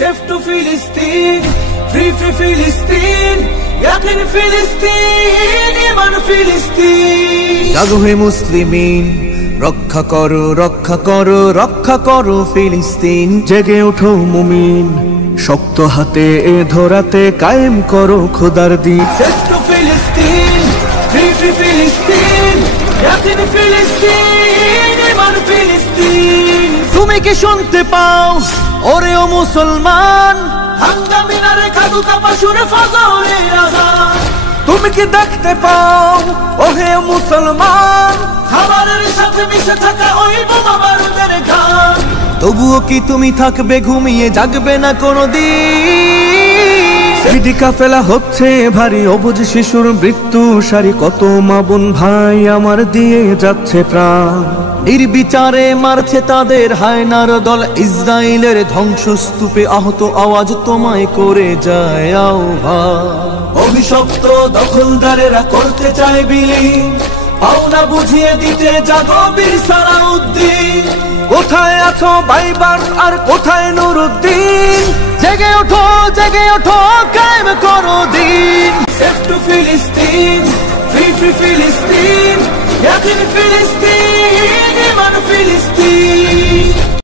safe to Filistin, free Filistin, yakin Filistin, iman Filistin. জাগো হে মুসলিমিন, রক্ষা করো রক্ষা করো রক্ষা করো ফিলিস্তিন। জেগে ওঠো মুমিন, শক্ত হাতে এ ধরাতে কায়েম করো খোদার দিন। Safe to Filistin, free Filistin, yakin Filistin, iman Filistin. তুমি কি শুনতে পাও ওরে ও মুসলমান, হাঙ্গা মিনারে খাদু কাপা সুরে ফজরের আযান। তুমি কি দেখতে পাও ওহে মুসলমান, খাবারের সাথে মিশে থাকা ওই বোমা বারুদের ঘ্রাণ। তবুও কি তুমি থাকবে ঘুমিয়ে, জাগবে না কোনোদিন? সিডি কাফেলা হচ্ছে ভারী, অবুঝ শিশুর মৃত্যু সারি, কত মা বোন ভাই আমার দিয়ে যাচ্ছে প্রাণ। নির্বিচারে মারছে তাদের হায়নার দল, ইসরায়েলের ধ্বংসস্তূপে আহত আওয়াজ তোমায় করে যায় আহ্বান। অভিশপ্ত দখলদারেরা করতে চায় বিলীন, পাওনা বুঝিয়ে দিতে জাগো বীর সালাউদ্দিন। কোথায় আছো বাইবার্স আর কোথায় নুরুদ্দিন? জেগে ওঠো কায়েম করো দিন। Safe to Filistin, free Filistin, yakin Filistin, iman Filistin.